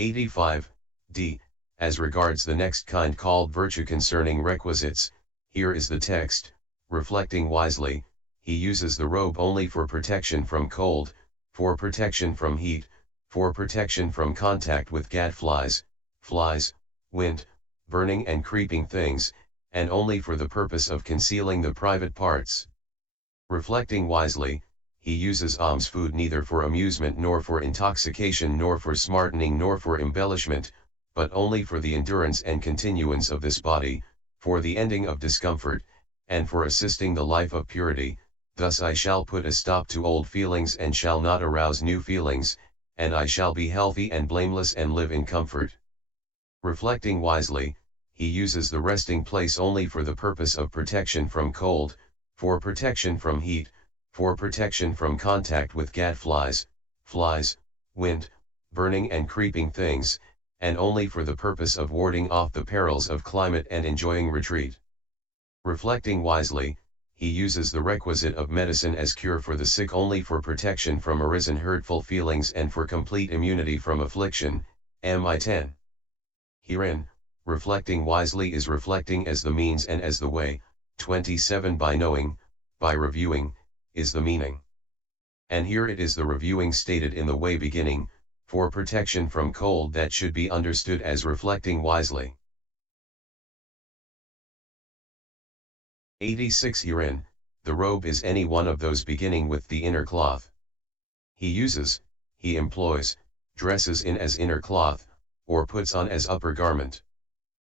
85. D. As regards the next kind called virtue concerning requisites, here is the text: reflecting wisely, he uses the robe only for protection from cold, for protection from heat, for protection from contact with gadflies, flies, wind, burning and creeping things, and only for the purpose of concealing the private parts. Reflecting wisely, he uses alms food neither for amusement nor for intoxication nor for smartening nor for embellishment, but only for the endurance and continuance of this body, for the ending of discomfort, and for assisting the life of purity. Thus I shall put a stop to old feelings and shall not arouse new feelings, and I shall be healthy and blameless and live in comfort. Reflecting wisely, he uses the resting place only for the purpose of protection from cold, for protection from heat, for protection from contact with gadflies, flies, wind, burning and creeping things, and only for the purpose of warding off the perils of climate and enjoying retreat. Reflecting wisely, he uses the requisite of medicine as cure for the sick only for protection from arisen hurtful feelings and for complete immunity from affliction. Mi 10. Herein, reflecting wisely is reflecting as the means and as the way. 27. By knowing, by reviewing, is the meaning. And here it is the reviewing stated in the way beginning, for protection from cold, that should be understood as reflecting wisely. 86. Herein, the robe is any one of those beginning with the inner cloth. He uses, he employs, dresses in as inner cloth, or puts on as upper garment.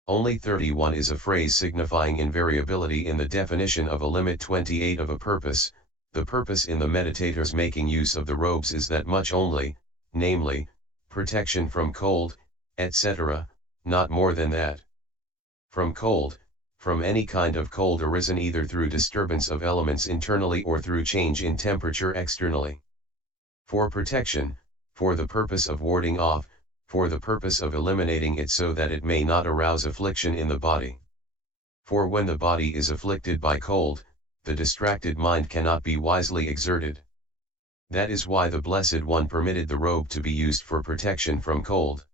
Only 31 is a phrase signifying invariability in the definition of a limit. 28. Of a purpose, the purpose in the meditator's making use of the robes is that much only, namely, protection from cold, etc., not more than that. From cold, from any kind of cold arisen either through disturbance of elements internally or through change in temperature externally. For protection, for the purpose of warding off, for the purpose of eliminating it so that it may not arouse affliction in the body. For when the body is afflicted by cold, the distracted mind cannot be wisely exerted. That is why the Blessed One permitted the robe to be used for protection from cold.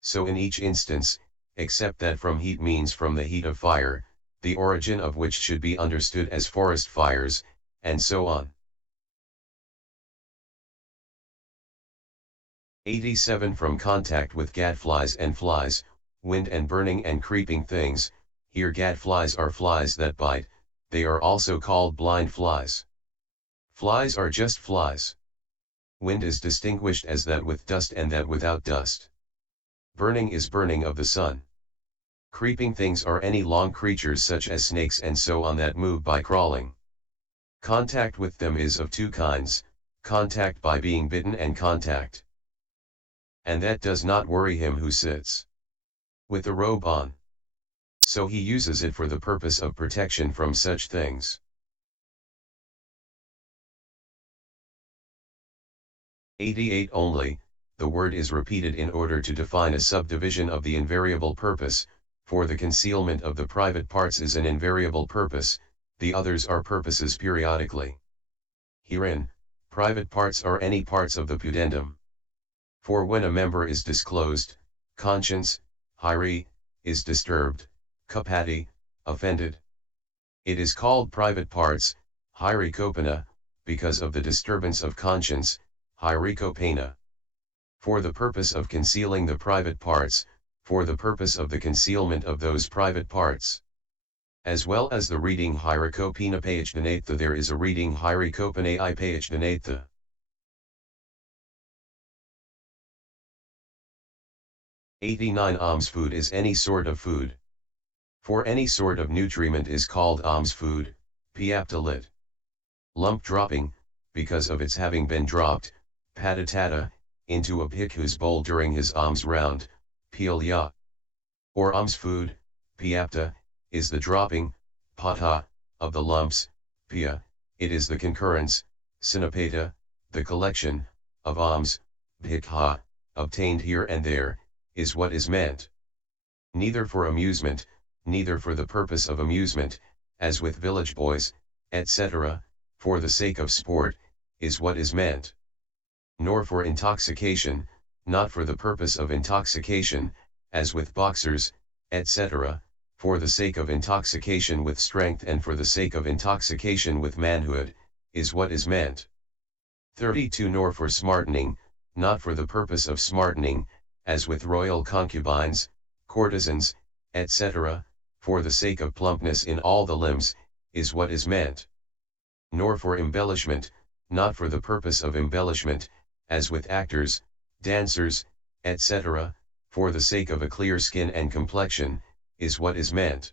So in each instance, except that from heat means from the heat of fire, the origin of which should be understood as forest fires, and so on. 87. From contact with gadflies and flies, wind and burning and creeping things. Here gadflies are flies that bite, they are also called blind flies. Flies are just flies. Wind is distinguished as that with dust and that without dust. Burning is burning of the sun. Creeping things are any long creatures such as snakes and so on that move by crawling. Contact with them is of two kinds, contact by being bitten and contact. And that does not worry him who sits with the robe on. So he uses it for the purpose of protection from such things. 88. Only, the word is repeated in order to define a subdivision of the invariable purpose, for the concealment of the private parts is an invariable purpose, the others are purposes periodically. Herein, private parts are any parts of the pudendum. For when a member is disclosed, conscience, hyri, is disturbed, kapati, offended. It is called private parts, hyrikopana, because of the disturbance of conscience, hyrikopana. For the purpose of concealing the private parts, for the purpose of the concealment of those private parts. As well as the reading hyrikopena payajdanatha, there is a reading hyrikopane I payajdanatha. 89. Alms food is any sort of food. For any sort of nutriment is called alms food, piapta lit. Lump dropping, because of its having been dropped, patatata, into a bhikkhu's bowl during his alms round, pilya. Or alms food, piapta, is the dropping, pata, of the lumps, pia, it is the concurrence, sinapata, the collection, of alms, bhikkha, obtained here and there, is what is meant. Neither for amusement, neither for the purpose of amusement, as with village boys, etc., for the sake of sport, is what is meant. Nor for intoxication, not for the purpose of intoxication, as with boxers, etc., for the sake of intoxication with strength and for the sake of intoxication with manhood, is what is meant. 32 Nor for smartening, not for the purpose of smartening, as with royal concubines, courtesans, etc., for the sake of plumpness in all the limbs, is what is meant. Nor for embellishment, not for the purpose of embellishment, as with actors, dancers, etc., for the sake of a clear skin and complexion, is what is meant.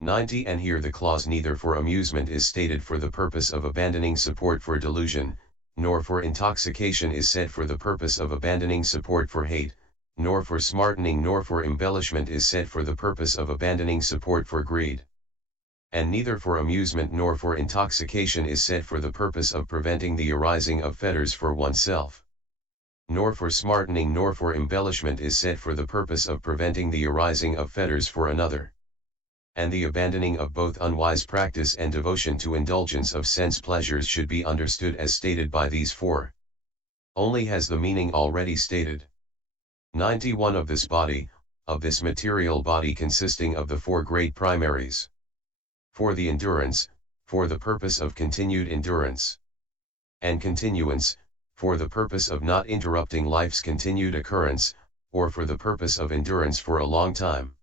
90 And here the clause neither for amusement is stated for the purpose of abandoning support for delusion, nor for intoxication is said for the purpose of abandoning support for hate, nor for smartening nor for embellishment is said for the purpose of abandoning support for greed. And neither for amusement nor for intoxication is said for the purpose of preventing the arising of fetters for oneself. Nor for smartening nor for embellishment is said for the purpose of preventing the arising of fetters for another. And the abandoning of both unwise practice and devotion to indulgence of sense pleasures should be understood as stated by these four. Only has the meaning already stated. 91 Of this body, of this material body consisting of the four great primaries. For the endurance, for the purpose of continued endurance. And continuance, for the purpose of not interrupting life's continued occurrence, or for the purpose of endurance for a long time.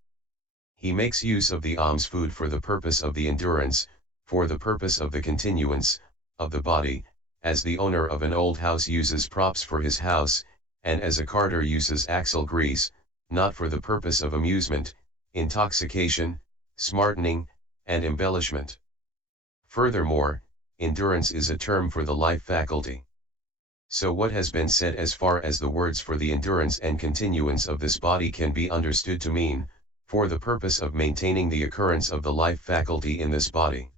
He makes use of the alms food for the purpose of the endurance, for the purpose of the continuance, of the body, as the owner of an old house uses props for his house, and as a carter uses axle grease, not for the purpose of amusement, intoxication, smartening, and embellishment. Furthermore, endurance is a term for the life faculty. So what has been said as far as the words for the endurance and continuance of this body can be understood to mean, for the purpose of maintaining the occurrence of the life faculty in this body.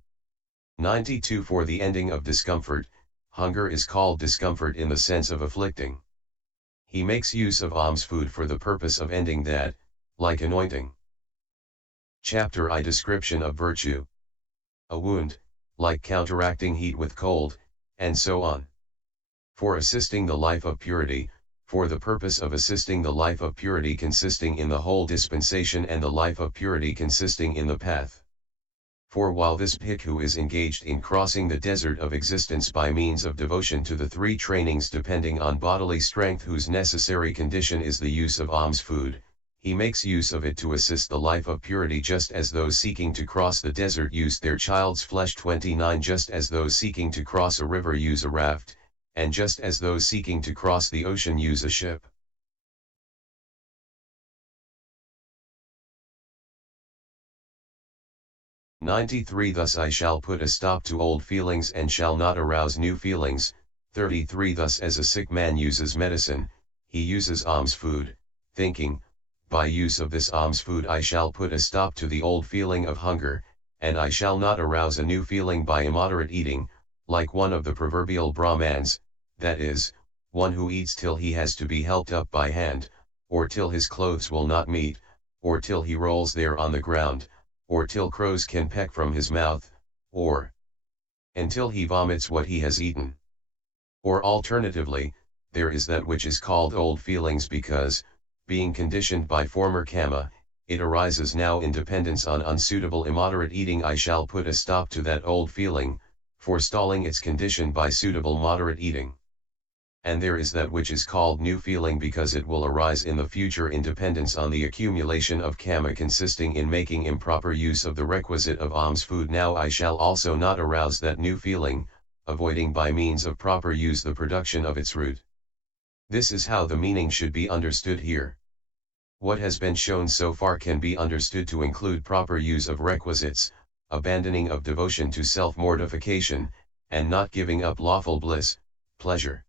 92 For the ending of discomfort, hunger is called discomfort in the sense of afflicting. He makes use of alms food for the purpose of ending that, like anointing. Chapter I Description of virtue. A wound, like counteracting heat with cold, and so on. For assisting the life of purity, for the purpose of assisting the life of purity consisting in the whole dispensation and the life of purity consisting in the path. For while this bhikkhu is engaged in crossing the desert of existence by means of devotion to the three trainings depending on bodily strength whose necessary condition is the use of alms food, he makes use of it to assist the life of purity just as those seeking to cross the desert use their child's flesh. 29 Just as those seeking to cross a river use a raft, and just as those seeking to cross the ocean use a ship. Thus I shall put a stop to old feelings and shall not arouse new feelings. 33 Thus as a sick man uses medicine, he uses alms food, thinking, by use of this alms food I shall put a stop to the old feeling of hunger, and I shall not arouse a new feeling by immoderate eating, like one of the proverbial Brahmans, that is, one who eats till he has to be helped up by hand, or till his clothes will not meet, or till he rolls there on the ground, or till crows can peck from his mouth, or until he vomits what he has eaten. Or alternatively, there is that which is called old feelings because, being conditioned by former karma, it arises now in dependence on unsuitable immoderate eating. I shall put a stop to that old feeling, forestalling its condition by suitable moderate eating. And there is that which is called new feeling because it will arise in the future in dependence on the accumulation of karma consisting in making improper use of the requisite of alms food. Now I shall also not arouse that new feeling, avoiding by means of proper use the production of its root. This is how the meaning should be understood here. What has been shown so far can be understood to include proper use of requisites, abandoning of devotion to self-mortification, and not giving up lawful bliss, pleasure.